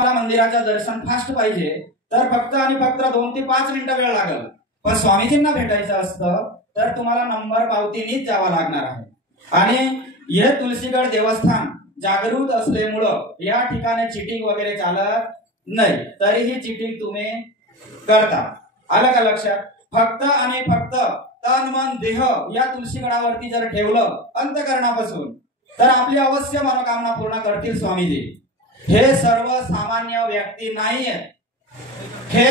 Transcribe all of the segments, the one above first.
तुम्हाला मंदिराचं दर्शन फास्ट पाहिजे तर फक्त आणि फक्त 2 ते 5 मिनिटं वेळ लागेल, पण स्वामीजींना भेटायचं असतं तर तुम्हाला नंबर पावतीनीच जावं लागणार आहे। आणि हे तुलसीगड देवस्थान जागृत असल्यामुळं या ठिकाणी चीटिंग वगैरे चालत नाही, तरीही चीटिंग तुम्ही करता। आलं का लक्षात? फक्त आणि फक्त तन मन देह या तुलसीगडावरती जर ठेवलं अंतःकरणापासून तर आपली अवश्य मनोकामना पूर्ण करतील स्वामीजी। हे सर्वसामान्य व्यक्ती नाहीये, हे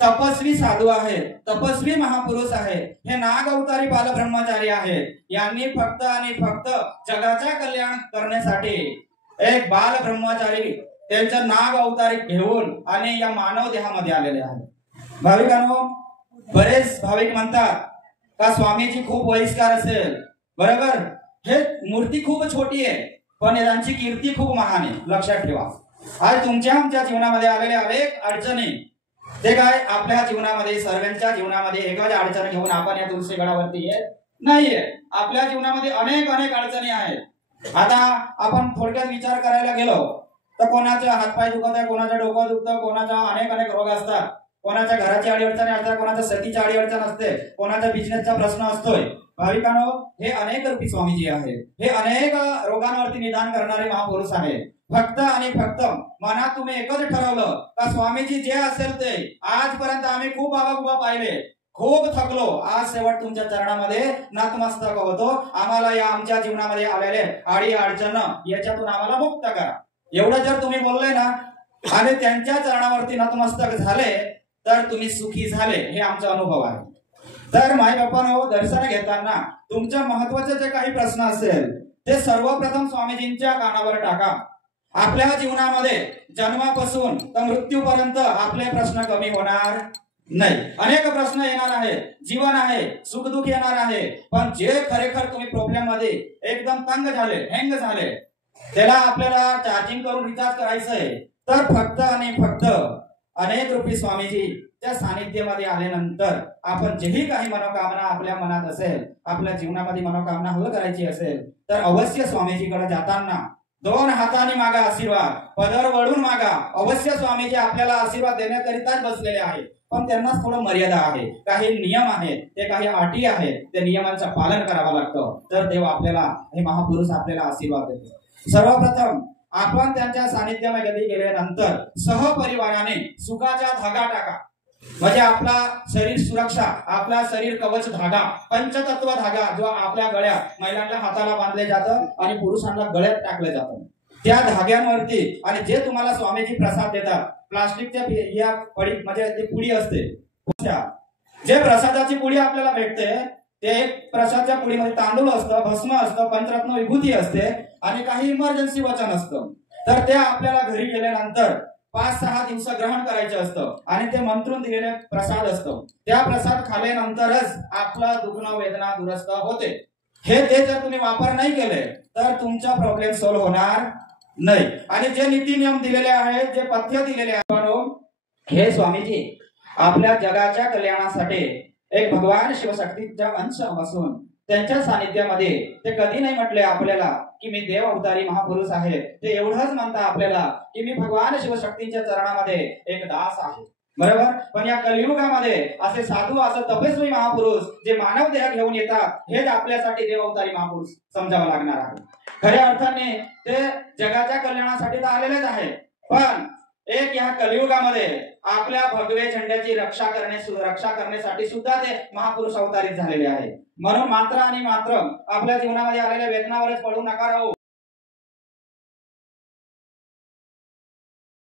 तपस्वी साधू आहे, तपस्वी महापुरुष आहे, हे नाग अवतारी बालब्रह्मचारी आहे। यांनी फक्त आणि फक्त जगाचा कल्याण करण्यासाठी एक बालब्रह्मचारी त्यांचं नाग अवतारी घेऊन आणि या मानव देहामध्ये आलेले आहेत। भाविकांनो, बरेच भाविक म्हणतात का स्वामीजी खूप वयस्कर असेल, बरोबर? हे मूर्ती खूप छोटी आहे पण यांची कीर्ती खूप महान आहे। लक्षात ठेवा, आज तुमच्या आमच्या जीवनामध्ये आलेले अनेक अडचणी ते काय आपल्या जीवनामध्ये सर्वांच्या जीवनामध्ये एकाच अडचण घेऊन आपण या तुलसीगडावरती येत नाहीये। आपल्या जीवनामध्ये अनेक अडचणी आहेत। आता आपण थोडक्यात विचार करायला गेलो तर कोणाचा हातपाय दुखत आहे, कोणाचं डोकं दुखतं, कोणाचा अनेक रोग असतात, कोणाच्या घराची अडचणी असतात, कोणाच्या सतीची अडचण असते, कोणाचा बिझनेसचा प्रश्न असतोय। भाविकांनो, हे अनेक रूपी स्वामीजी आहेत, हे अनेक रोगांवरती निदान करणारे महापुरुष आहेत। फक्त आणि फक्त मनात तुम्ही एकच ठरवलं का स्वामीजी जे असेल ते, आजपर्यंत आम्ही खूप बाबा पाहिले, खूप थकलो, आज शेवट तुमच्या चरणामध्ये नतमस्तक होतो, आम्हाला या आमच्या जीवनामध्ये आलेले अडी अडचण याच्यातून आम्हाला मुक्त करा। एवढं जर तुम्ही बोलले ना आणि त्यांच्या चरणावरती नतमस्तक झाले तर तुम्ही सुखी झाले, हे आमचा अनुभव आहे। तर माय बाप्पांनो, दर्शन घेताना तुमच्या महत्वाचे जे काही प्रश्न असेल ते सर्वप्रथम स्वामीजींच्या कानावर टाका। आपल्या जीवनामध्ये जन्मापासून तर मृत्यूपर्यंत आपले प्रश्न कमी होणार नाही, अनेक प्रश्न येणार आहे, जीवन आहे, सुखदुःख येणार आहे, पण जे खरेखर तुम्ही प्रॉब्लेम मध्ये एकदम तंग झाले, हँग झाले, त्याला आपल्याला चार्जिंग करून रिचार्ज करायचंय तर फक्त आणि फक्त अनेक रूपी स्वामीजी त्या सानिध्यामध्ये आल्यानंतर आपण जेही काही मनोकामना आपल्या मनात असेल, आपल्या जीवनामध्ये मनोकामना हल करायची असेल तर अवश्य स्वामीजीकडे जाताना 2 हातांनी मागा आशीर्वाद, पदर वळून मागा। अवश्य स्वामीजी आपल्याला आशीर्वाद देण्याकरिताच बसलेले आहेत, पण त्यांना थोडं मर्यादा आहे, काही नियम आहेत, ते काही अटी आहेत, त्या नियमांचं पालन करावं लागतं, तर देव आपल्याला, हे महापुरुष आपल्याला आशीर्वाद देतो। सर्वप्रथम आपण त्यांच्या सानिध्यामध्ये गेल्यानंतर सहपरिवाराने सुखाचा धागा टाका, म्हणजे आपला शरीर सुरक्षा, आपला शरीर कवच धागा, पंचतत्व धागा जो आपल्या गळ्यात, महिलांना हाताला बांधले जातं आणि पुरुषांना गळ्यात टाकले जातं, त्या धाग्यांवरती आणि जे तुम्हाला स्वामीजी प्रसाद देतात, प्लास्टिकच्या या पडी म्हणजे ते पुडी असते, जे प्रसादाची पुडी आपल्याला भेटते ते प्रसादच्या पुडीमध्ये तांदूळ असतं, भस्म असतं, पंचरत्न विभूती असते आणि काही इमर्जन्सी वचन असतं, तर ते आपल्याला घरी गेल्यानंतर 5-6 दिवस ग्रहण करायचं असतं आणि ते मंत्रून दिलेले प्रसाद असतं, त्या प्रसाद खाल्यानंतरच आपला दुखणं वेदना दुरुस्त होते। हे ते जर तुम्ही वापर नाही केले तर तुमचा प्रॉब्लेम सॉल्व्ह होणार नाही। आणि जे नीती नियम दिलेले आहेत, जे पथ्य दिलेले आहेत, हे स्वामीजी आपल्या जगाच्या कल्याणासाठी एक भगवान शिवशक्तीचा अंश असून त्यांच्या सानिध्यामध्ये ते कधी नाही म्हटले आपल्याला की मी देव अवतारी महापुरुष आहे, ते एवढंच म्हणता आपल्याला की मी भगवान शिवशक्तीच्या चरणामध्ये एक दास आहे, बरोबर? पण या कलियुगामध्ये असे साधू, असं तपस्वी महापुरुष जे मानव देह घेऊन येतात, हेच आपल्यासाठी देव अवतारी महापुरुष समजावं लागणार आहे। खऱ्या अर्थाने ते जगाच्या कल्याणासाठी तर आलेलेच आहे, पण एक या कलियुगामध्ये आपल्या भगवे झेंड्याची रक्षा करण्यासाठी सुद्धा ते महापुरुष अवतारित झालेले आहे। म्हणून मात्र आणि मात्र आपल्या जीवनामध्ये आलेल्या वेदनावरच पडू नका राहू।